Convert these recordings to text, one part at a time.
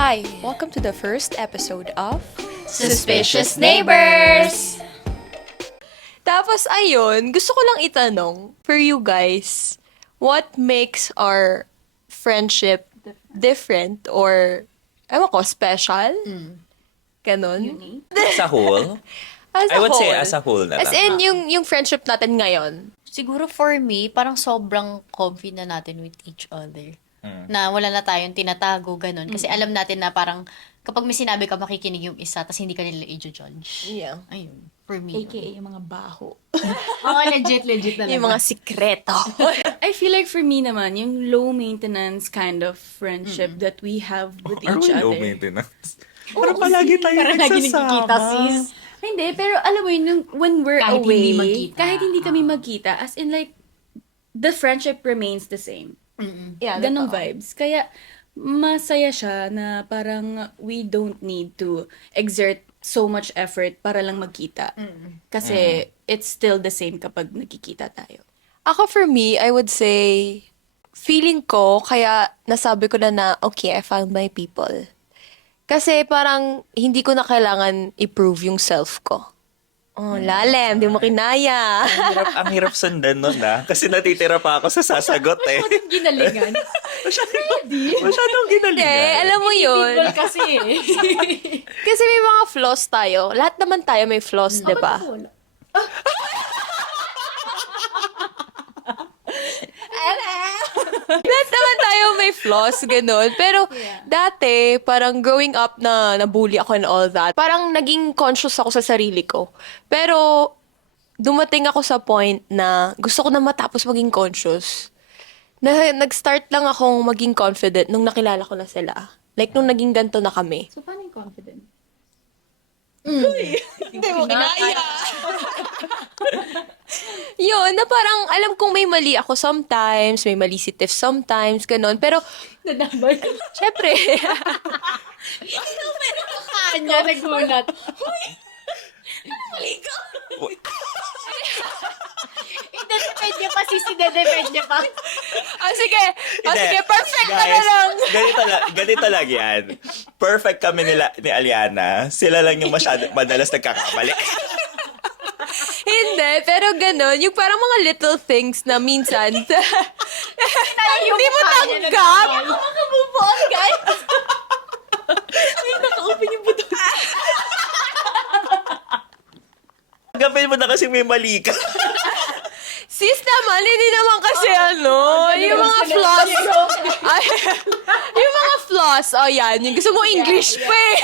Hi, welcome to the first episode of Suspicious Neighbors! Tapos ayun, gusto ko lang itanong for you guys, what makes our friendship different or ewan ko, special? Ganon? As a whole? As a I would say whole. as a whole na As lang. in, yung friendship natin ngayon. Siguro for me, parang sobrang comfy na natin with each other. Na wala na tayong tinatago, ganun. Kasi alam natin na parang kapag may sinabi ka, makikinig yung isa, tapos hindi ka nila i-judge. Yeah. Ayun, for me. AKA yung mga baho. Oo, legit talaga. Yung mga sikreto. I feel like for me naman, yung low maintenance kind of friendship that we have with Are each we low other. maintenance? Parang palagi tayo Parang lagi nagsasama. nagkikita, sis. Hindi, pero alam mo yun, when we're Kahit away, hindi magkita. kahit hindi kami magkita, as in like, the friendship remains the same. Yeah, Ganong totoo. vibes. Kaya, masaya siya na parang we don't need to exert so much effort para lang magkita. Kasi, it's still the same kapag nagkikita tayo. Ako for me, I would say, feeling ko, kaya nasabi ko na, okay, I found my people. Kasi parang hindi ko na kailangan i-prove yung self ko. Oh, lalim, di mo kinaya. Ang hirap sundan nun Kasi natitira pa ako sa sasagot eh. Ginalingan. Masyadong Hindi, ginalingan. alam mo yun. Kasi Kasi may mga flaws tayo. Lahat naman tayo may flaws, di ba? Lahat naman tayo may flaws, ganun. Pero dati, parang growing up na nabully ako and all that, parang naging conscious ako sa sarili ko. Pero dumating ako sa point na gusto ko na matapos maging conscious. Nag-start lang akong maging confident nung nakilala ko na sila. Like, nung naging ganito na kami. So, paano yung confident? Hindi mo kinaya. Yun, na parang alam kong may mali ako sometimes, may mali si Tiff sometimes, ganun. Pero, nadamay. syempre, Kanya, nagulat. Idedepende pa, sis. Idedepende pa. sige, Hindi. sige, perfect ka na Guys, lang. ganito lang yan. Perfect kami ni Aliana. Sila lang yung madalas nagkakamali. Hindi, pero ganun, yung parang mga little things na minsan, hindi mo tanggap. Makamove on, guys. Gapin mo na kasi may mali ka. Sis naman, hindi naman kasi yung mga flaws. Ay, yung mga flaws, yan, yung gusto mo English pa eh.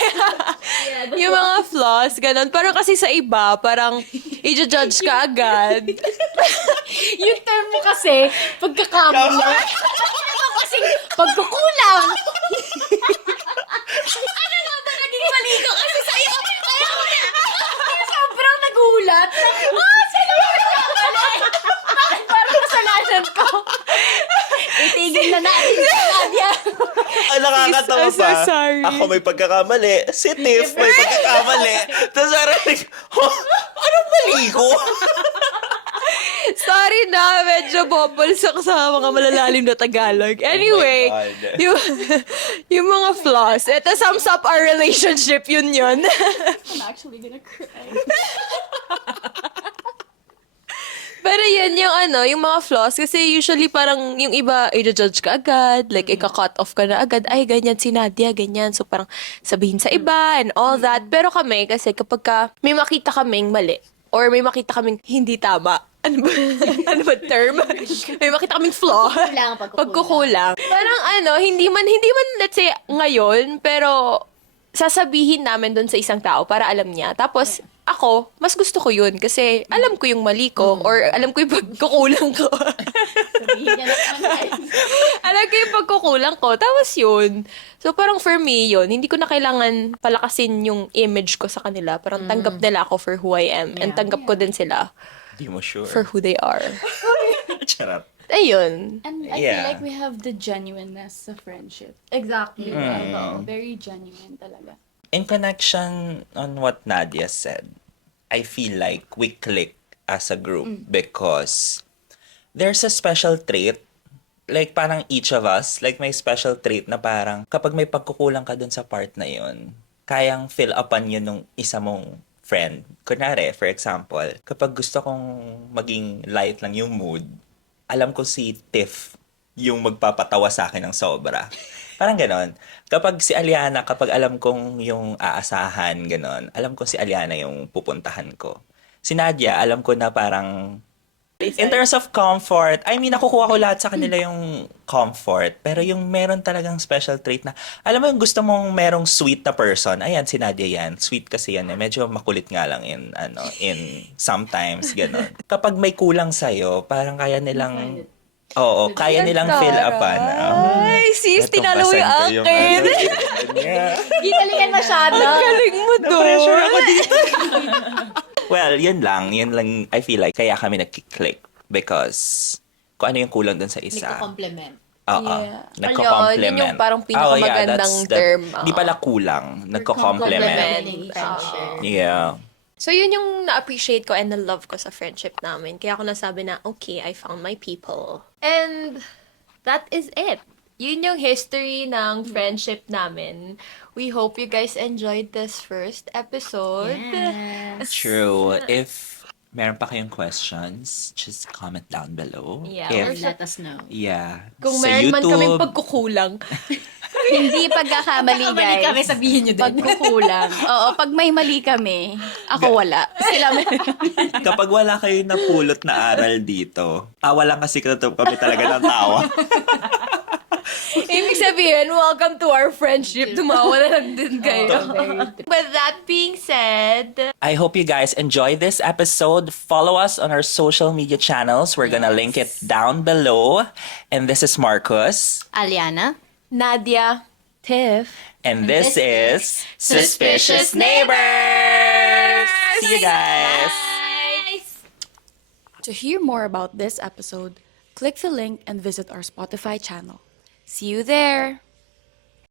Yung mga flaws, ganun. Parang kasi sa iba, parang i-judge ka agad. Yung term mo kasi, pagkakamali. Ano kasi, pagkukulang. Ano nga ba naging mali ko kasi sa'yo? Kaya sobrang nagulat. Sino ba nagkamali? Bakit parang kasalanan ko? Itigil na natin si Nadia. Ang nakakatawa I'm so pa. sorry. Ako may pagkakamali. Si Tiff may pagkakamali. Tapos araling, anong mali ko? Sorry na, medyo bubbles ako sa mga malalalim na Tagalog. Anyway, Oh my God. yung mga flaws, ito sums up our relationship, yun. I'm actually gonna cry. Pero yun yung mga flaws, kasi usually parang yung iba, i-judge ka agad, like ika-cut off ka na agad, ay ganyan si Nadia, ganyan. So parang sabihin sa iba and all that. Pero kami, kasi kapag may makita kaming mali, or may makita kaming hindi tama, ano ba term? May makita kaming flaw. Pagkukulang. Parang hindi man, let's say, ngayon, pero sasabihin namin doon sa isang tao para alam niya. Tapos, ako, mas gusto ko yun kasi alam ko yung mali ko or alam ko yung pagkukulang ko. Sabihin niya naman. Alam ko yung pagkukulang ko. Tapos yun. So, parang for me yun, hindi ko na kailangan palakasin yung image ko sa kanila. Parang tanggap nila ako for who I am. And tanggap ko din sila Di mo sure. for who they are. Charot. Ayun. And I Yeah. feel like we have the genuineness of friendship. Exactly. Very genuine talaga. In connection on what Nadia said, I feel like we click as a group because there's a special trait like parang each of us, like may special trait na parang kapag may pagkukulang ka dun sa part na yun, kayang fill upan yun nung isa mong friend. Kunwari, for example, kapag gusto kong maging light lang yung mood, alam ko si Tiff yung magpapatawa sa akin ng sobra. Parang ganon. Kapag si Aliana, kapag alam kong yung aasahan, ganon, alam ko si Aliana yung pupuntahan ko. Si Nadia, alam ko na parang in terms of comfort, I mean, nakukuha ko lahat sa kanila yung comfort. Pero yung meron talagang special trait na, alam mo yung gusto mong merong sweet na person, ayan, si Nadia yan. Sweet kasi yan eh. Medyo makulit nga lang in sometimes, gano'n. Kapag may kulang sa'yo, parang kaya nilang, oo, kaya nilang fill upan. Ay, sis, tinalo mo yung akin. Ginalingan masyado. Ang galing mo doon. Na-pressure ako dito. Well, yun lang. I feel like kaya kami nagkiklik because kung ano yung kulang dun sa isa. Nagko-compliment. Oo. Yeah. Nagko-compliment. Ayun, yun yung parang pinakamagandang term. Di pala kulang. Nagko-compliment. Complementing friendship. Yeah. So, yun yung na-appreciate ko and na-love ko sa friendship namin. Kaya ako nasabi na, okay, I found my people. And that is it. Yun yung history ng friendship namin. We hope you guys enjoyed this first episode. True. If meron pa kayong questions, just comment down below. Yeah, If, Let us know. yeah. Kung sa meron man YouTube, kaming pagkukulang. Hindi pagkakamali, guys. kami, sabihin nyo din. Pagkukulang. Oo, pag may mali kami, ako wala. Sila may... kapag wala kayo napulot na aral dito, tawa lang kasi kami talaga ng tawa. Ibig sabihin, welcome to our friendship. Tumawa na lang din kayo. With that being said, I hope you guys enjoyed this episode. Follow us on our social media channels. We're gonna link it down below. And this is Marcus. Aliana. Nadia, Tiff. And this is Suspicious Neighbors! See you guys! To hear more about this episode, click the link and visit our Spotify channel. See you there!